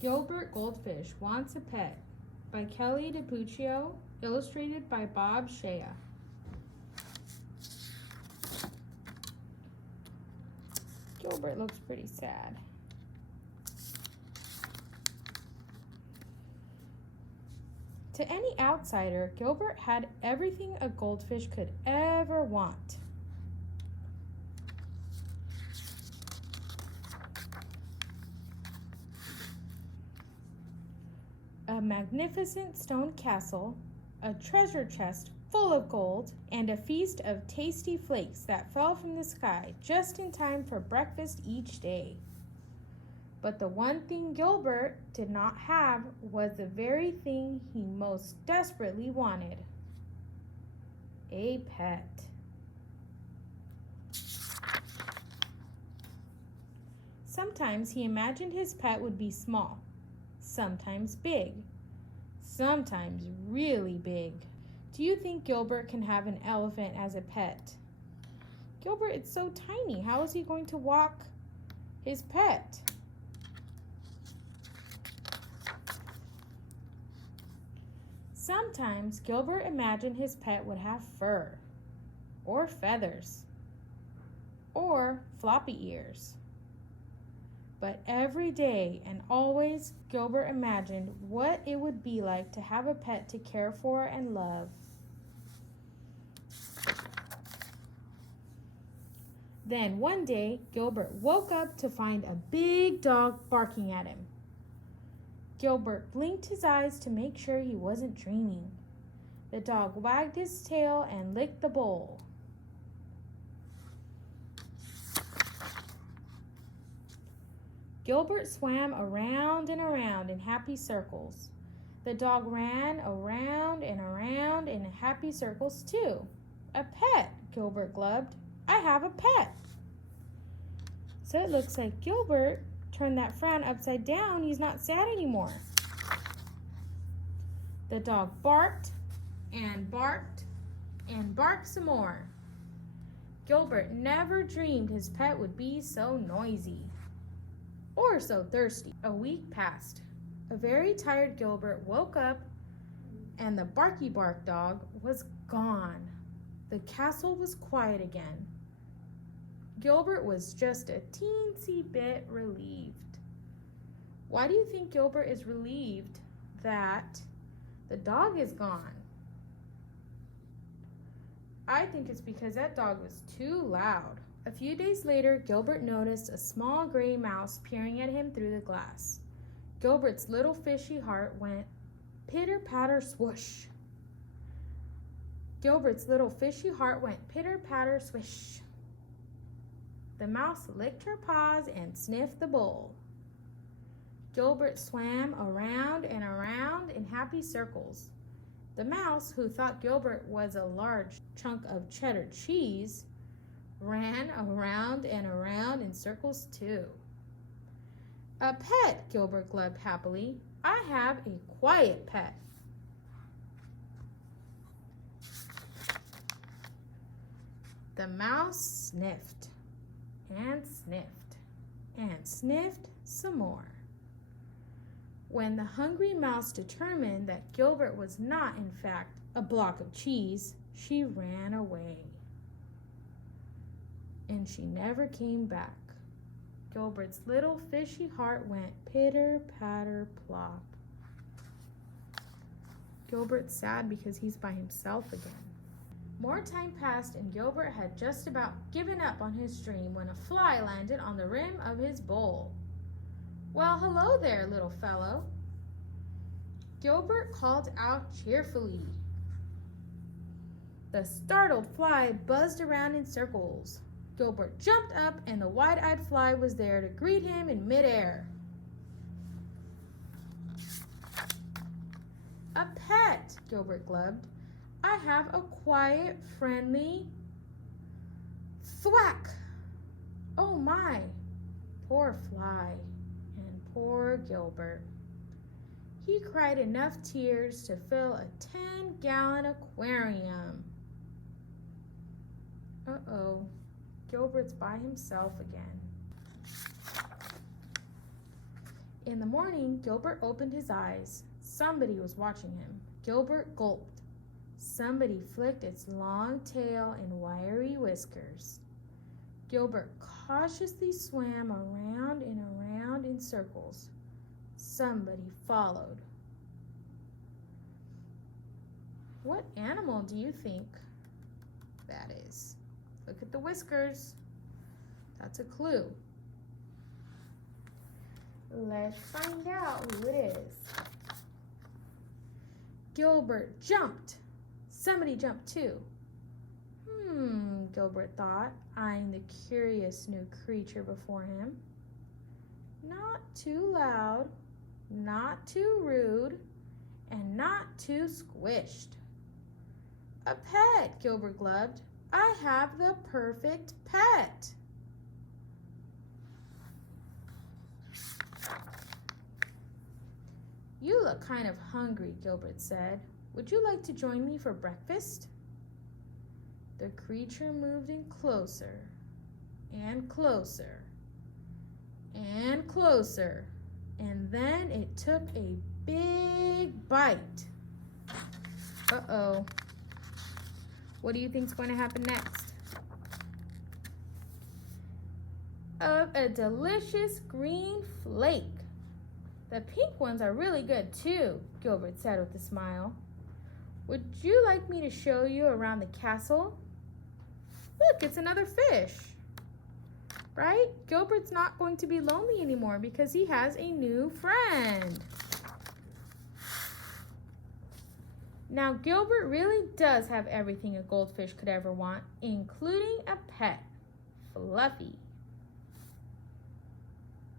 Gilbert Goldfish Wants a Pet by Kelly DiPuccio, illustrated by Bob Shea. Gilbert looks pretty sad. To any outsider, Gilbert had everything a goldfish could ever want. A magnificent stone castle, a treasure chest full of gold, and a feast of tasty flakes that fell from the sky just in time for breakfast each day. But the one thing Gilbert did not have was the very thing he most desperately wanted: a pet. Sometimes he imagined his pet would be small, sometimes big, sometimes really big. Do you think Gilbert can have an elephant as a pet? Gilbert is so tiny. How is he going to walk his pet? Sometimes Gilbert imagined his pet would have fur, or feathers, or floppy ears. But every day and always, Gilbert imagined what it would be like to have a pet to care for and love. Then one day, Gilbert woke up to find a big dog barking at him. Gilbert blinked his eyes to make sure he wasn't dreaming. The dog wagged his tail and licked the bowl. Gilbert swam around and around in happy circles. The dog ran around and around in happy circles too. A pet, Gilbert glubbed. I have a pet. So it looks like Gilbert turned that frown upside down. He's not sad anymore. The dog barked and barked and barked some more. Gilbert never dreamed his pet would be so noisy or so thirsty. A week passed. A very tired Gilbert woke up and the barky bark dog was gone. The castle was quiet again. Gilbert was just a teensy bit relieved. Why do you think Gilbert is relieved that the dog is gone? I think it's because that dog was too loud. A few days later, Gilbert noticed a small gray mouse peering at him through the glass. Gilbert's little fishy heart went pitter-patter swoosh. Gilbert's little fishy heart went pitter-patter swish. The mouse licked her paws and sniffed the bowl. Gilbert swam around and around in happy circles. The mouse, who thought Gilbert was a large chunk of cheddar cheese, ran around and around in circles too. A pet, Gilbert glubbed happily. I have a quiet pet. The mouse sniffed and sniffed and sniffed some more. When the hungry mouse determined that Gilbert was not, in fact, a block of cheese, she ran away. And she never came back. Gilbert's little fishy heart went pitter-patter-plop. Gilbert's sad because he's by himself again. More time passed and Gilbert had just about given up on his dream when a fly landed on the rim of his bowl. Well, hello there, little fellow. Gilbert called out cheerfully. The startled fly buzzed around in circles. Gilbert jumped up and the wide-eyed fly was there to greet him in midair. A pet, Gilbert glubbed. I have a quiet, friendly thwack. Oh my, poor fly and poor Gilbert. He cried enough tears to fill a 10-gallon aquarium. Uh-oh, Gilbert's by himself again. In the morning, Gilbert opened his eyes. Somebody was watching him. Gilbert gulped. Somebody flicked its long tail and wiry whiskers. Gilbert cautiously swam around and around in circles. Somebody followed. What animal do you think that is? Look at the whiskers. That's a clue. Let's find out who it is. Gilbert jumped. Somebody jumped too. Gilbert thought, eyeing the curious new creature before him. Not too loud, not too rude, and not too squished. A pet, Gilbert glubbed. I have the perfect pet. You look kind of hungry, Gilbert said. Would you like to join me for breakfast? The creature moved in closer and closer and closer, and then it took a big bite. Uh-oh. What do you think's going to happen next? Of a delicious green flake. The pink ones are really good too, Gilbert said with a smile. Would you like me to show you around the castle? Look, it's another fish. Right? Gilbert's not going to be lonely anymore because he has a new friend. Now, Gilbert really does have everything a goldfish could ever want, including a pet, Fluffy.